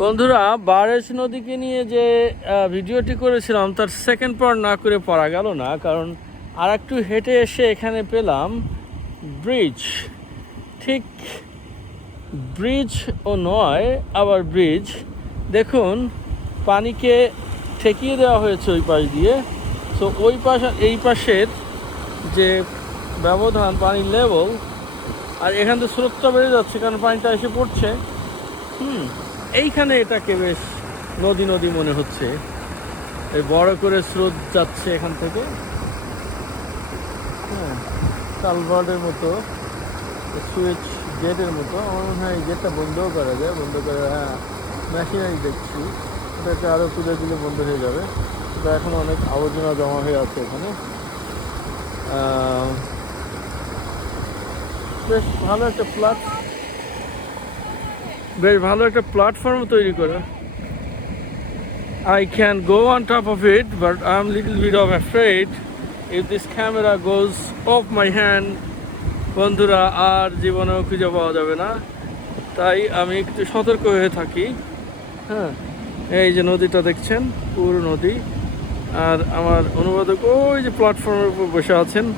বন্ধুরা, বারেশ নদীকে নিয়ে যে ভিডিওটি করেছিলাম, তার সেকেন্ড পার্ট না করে পারা গেল না, কারণ আর একটু হেঁটে এসে এখানে পেলাম ব্রিজ ঠিক ব্রিজ ও নয়, আবার ব্রিজ দেখুন, পানিকে ঠেকিয়ে দেওয়া হয়েছে ওই পাশ দিয়ে। তো ওই পাশ এই পাশের যে ব্যবধান, পানির লেভেল আর এখান থেকে স্রোতটা বেড়ে যাচ্ছে, কারণ পানিটা এসে পড়ছে। হুম। এইখানে এটাকে বেশ নদী নদী মনে হচ্ছে। এই বড় করে স্রোত যাচ্ছে এখান থেকে। হ্যাঁ কালভার্টের মতো, সুইচ গেটের মতো। আমার মনে হয় এই গেটটা বন্ধও করা যায়, বন্ধ করে হ্যাঁ মেশিনারি দেখছি। এটাকে আরও তুলে দিলে বন্ধ হয়ে যাবে। এটা এখন অনেক আবর্জনা জমা হয়ে আছে এখানে। বেশ ভালো একটা প্লাট বেশ ভালো একটা প্ল্যাটফর্ম তৈরি করে। I can go on top of it, but I'm little bit of afraid if this camera goes off my hand বন্ধুরা আর জীবনেও খুঁজে পাওয়া যাবে না। তাই আমি একটু সতর্ক হয়ে থাকি। হ্যাঁ এই যে নদীটা দেখছেন পুরো নদী। আর আমার অনুবাদক ওই যে প্ল্যাটফর্মের উপর বসে আছেন।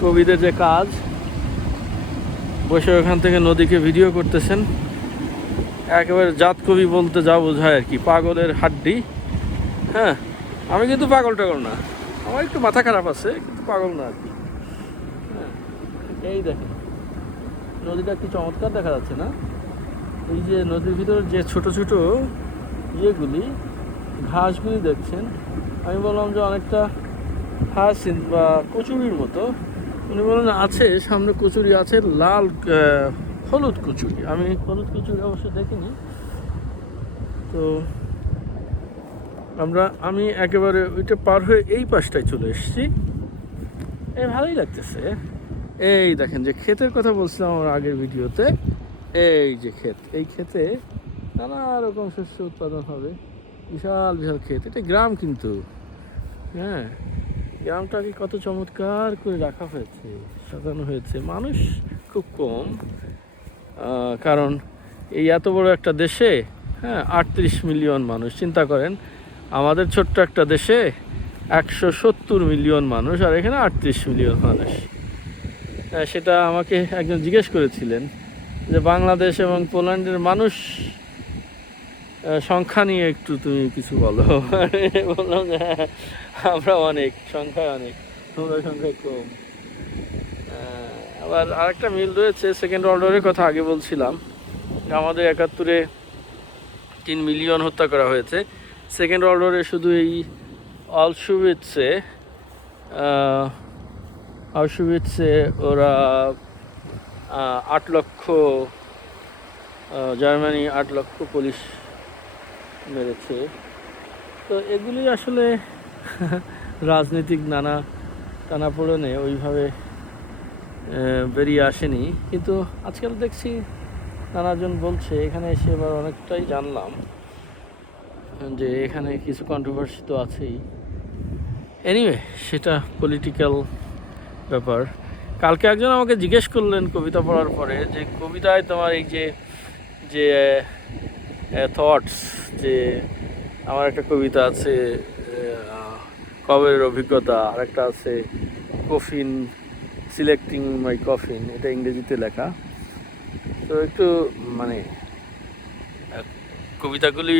কবিদের যে কাজ। বসে ওখান থেকে নদীকে ভিডিও করতেছেন। একেবারে জাত কবি বলতে যা বোঝায় আর কি, পাগলের হাড্ডি। হ্যাঁ আমি কিন্তু পাগল টাগল না। আমার একটু মাথা খারাপ আছে, কিন্তু পাগল না আর কি। হ্যাঁ এই দেখেন, নদীটা কি চমৎকার দেখা যাচ্ছে না? এই যে নদীর ভিতর যে ছোট ছোট ইয়েগুলি, ঘাসগুলি দেখছেন, আমি বললাম যে অনেকটা হাসিন বা কচুরির মতো। উনি বলেন, আছে, সামনে কচুরি আছে, লাল হলুদ কচুরি। আমি হলুদ কচুরি অবশ্য দেখিনি। তো আমরা, আমি একেবারে ওইটা পার হয়ে এই পাশটায় চলে এসেছি। এই ভালোই লাগতেছে। এই দেখেন যে ক্ষেতের কথা বলছিলাম আমার আগের ভিডিওতে, এই যে ক্ষেত, এই ক্ষেতে নানা রকম শস্য উৎপাদন হবে। বিশাল বিশাল ক্ষেত। এটা গ্রাম কিন্তু। হ্যাঁ। গ্রামটাকে কত চমৎকার করে রাখা হয়েছে, সাজানো হয়েছে। মানুষ খুব কম কারণ এই এত বড় একটা দেশে হ্যাঁ আটত্রিশ মিলিয়ন মানুষ। চিন্তা করেন, আমাদের ছোট্ট একটা দেশে একশো সত্তর মিলিয়ন মানুষ আর এখানে আটত্রিশ মিলিয়ন মানুষ। সেটা আমাকে একজন জিজ্ঞেস করেছিলেন যে বাংলাদেশ এবং পোল্যান্ডের মানুষ সংখ্যা নিয়ে একটু তুমি কিছু বলো। বললাম যে হ্যাঁ, আমরা অনেক সংখ্যায় অনেক তোমরা সংখ্যায় কম। আবার আরেকটা মিল রয়েছে সেকেন্ড অর্ডারের কথা আগে বলছিলাম আমাদের একাত্তরে তিন মিলিয়ন হত্যা করা হয়েছে। সেকেন্ড অর্ডারে শুধু এই অলসুবিটসে অলসুবিটসে ওরা আট লক্ষ জার্মানি আট লক্ষ পুলিশ মেরেছে। তো এগুলি আসলে রাজনৈতিক নানা টানাপোড়েনে ওইভাবে বেরিয়ে আসেনি। কিন্তু আজকাল দেখছি নানাজন বলছে, এখানে এসে এবার অনেকটাই জানলাম যে এখানে কিছু কন্ট্রোভার্সি তো আছেই। এনিওয়ে সেটা পলিটিক্যাল ব্যাপার। কালকে একজন আমাকে জিজ্ঞেস করলেন কবিতা পড়ার পরে যে, কবিতায় তোমার এই যে যে থটস যে আমার একটা কবিতা আছে কবের অভিজ্ঞতা? আর একটা আছে কফিন সিলেক্টিং মাই কফিন এটা ইংরেজিতে লেখা। তো একটু মানে কবিতাগুলি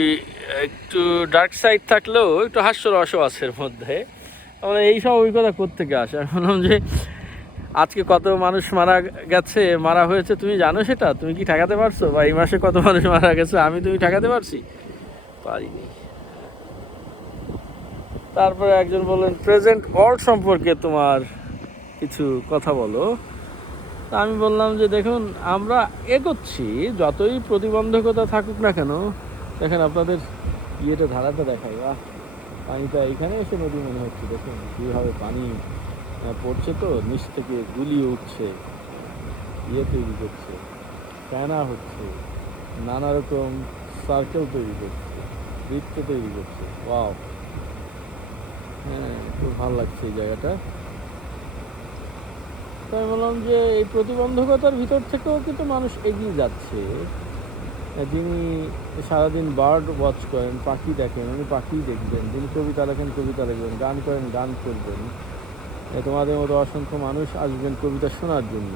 একটু ডার্ক সাইড থাকলেও একটু হাস্যরসও আছে এর মধ্যে। মানে এইসব অভিজ্ঞতা কোত্থেকে আসে? বললাম যে আজকে কত মানুষ মারা গেছে, মারা হয়েছে, তুমি জানো সেটা? তুমি কি ঠেকাতে পারছ? বা এই মাসে কত মানুষ মারা গেছে, আমি তুমি ঠেকাতে পারছি? পারিনি। তারপরে একজন বললেন প্রেজেন্ট ওয়ার্ল্ড সম্পর্কে তোমার কিছু কথা বলো। তা আমি বললাম যে, দেখুন, আমরা এগোচ্ছি, যতই প্রতিবন্ধকতা থাকুক না কেন, দেখেন আপনাদের ইয়েটা ধারাটা দেখাই। বা পানিটা এখানে এসে নদী মনে হচ্ছে, দেখুন, কীভাবে পানি পড়ছে তো, নিচ থেকে গুলি উঠছে ইয়ে তৈরি করছে ফ্যানা হচ্ছে, নানা রকম সার্কেল তৈরি করছে, বৃত্ত তৈরি করছে ওয়াও হ্যাঁ খুব ভালো লাগছে এই জায়গাটা। তো আমি বললাম যে এই প্রতিবন্ধকতার ভিতর থেকেও কিন্তু মানুষ এগিয়ে যাচ্ছে। যিনি সারাদিন বার্ড ওয়াচ করেন, পাখি দেখেন, উনি পাখি দেখবেন, যিনি কবিতা লেখেন, কবিতা লিখবেন, গান করেন, গান করবেন। তোমাদের মতো অসংখ্য মানুষ আসবেন কবিতা শোনার জন্য।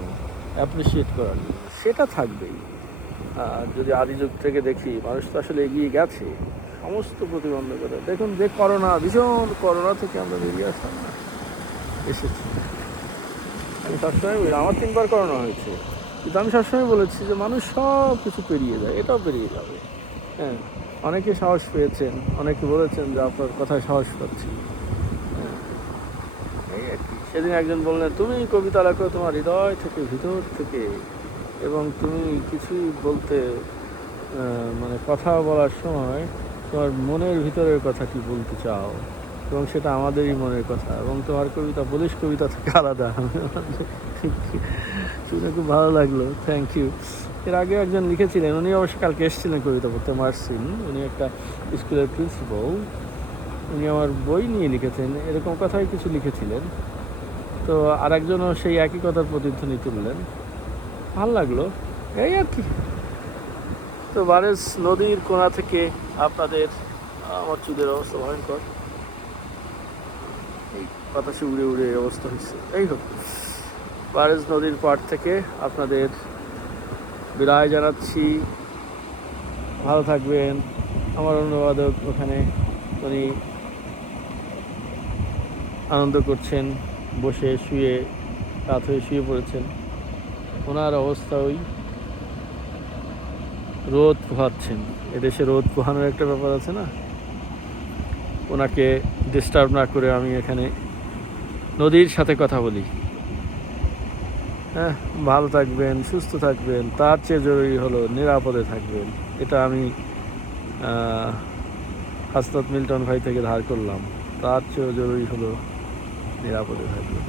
অ্যাপ্রিসিয়েট করার জন্য। সেটা থাকবেই। যদি আদি যুগ থেকে দেখি, মানুষ তো আসলে এগিয়ে গেছে। সমস্ত প্রতিবন্ধকতা। দেখুন যে করোনা, ভীষণ করোনা থেকে আমরা বেরিয়ে আসলাম না। এসেছি। আমি সবসময় বলি, আমার তিনবার করোনা হয়েছে। কিন্তু আমি সবসময় বলেছি যে মানুষ সব কিছু পেরিয়ে যায়, এটাও পেরিয়ে যাবে। হ্যাঁ অনেকে সাহস পেয়েছেন, অনেকে বলেছেন যে আপনার কথায় সাহস পাচ্ছি সেদিন একজন বললেন, তুমি কবিতা লেখো তোমার হৃদয় থেকে, ভিতর থেকে। এবং তুমি কিছুই বলতে মানে কথা বলার সময় তোমার মনের ভিতরের কথা কি বলতে চাও? এবং সেটা আমাদেরই মনের কথা। এবং তোমার কবিতা, বলিস কবিতা থেকে আলাদা। শুনে খুব ভালো লাগল। থ্যাংক ইউ এর আগে একজন লিখেছিলেন, উনি অবশ্য কালকে এসেছিলেন কবিতা পড়তে, মার্সিন। উনি একটা স্কুলের প্রিন্সিপাল। উনি আমার বই নিয়ে লিখেছেন। এরকম কথাই কিছু লিখেছিলেন। তো আরেকজনও সেই একই কথার প্রতিধ্বনি তুললেন। ভালো লাগল। এই আর কি। তো বারেস নদীর কোণা থেকে আপনাদের আমার চুলের অবস্থা ভয়ঙ্কর। এই বাতাসে উড়ে উড়ে অবস্থা হয়েছে। এই হোক বারেস নদীর পাড় থেকে আপনাদের বিদায় জানাচ্ছি। ভালো থাকবেন। আমার অনুবাদক ওখানে উনি আনন্দ করছেন। বসে শুয়ে, রাত হয়ে শুয়ে পড়েছেন। ওনার অবস্থা ওই রোদ পোহাচ্ছেন। এদেশে রোদ পোহানোর একটা ব্যাপার আছে না? ওনাকে ডিস্টার্ব না করে আমি এখানে নদীর সাথে কথা বলি। হ্যাঁ ভালো থাকবেন, সুস্থ থাকবেন, তার চেয়ে জরুরি হলো নিরাপদে থাকবেন। এটা আমি হাসনাত মিল্টন ভাই থেকে ধার করলাম। তার চেয়েও জরুরি হলো নিরাপদে থাকবেন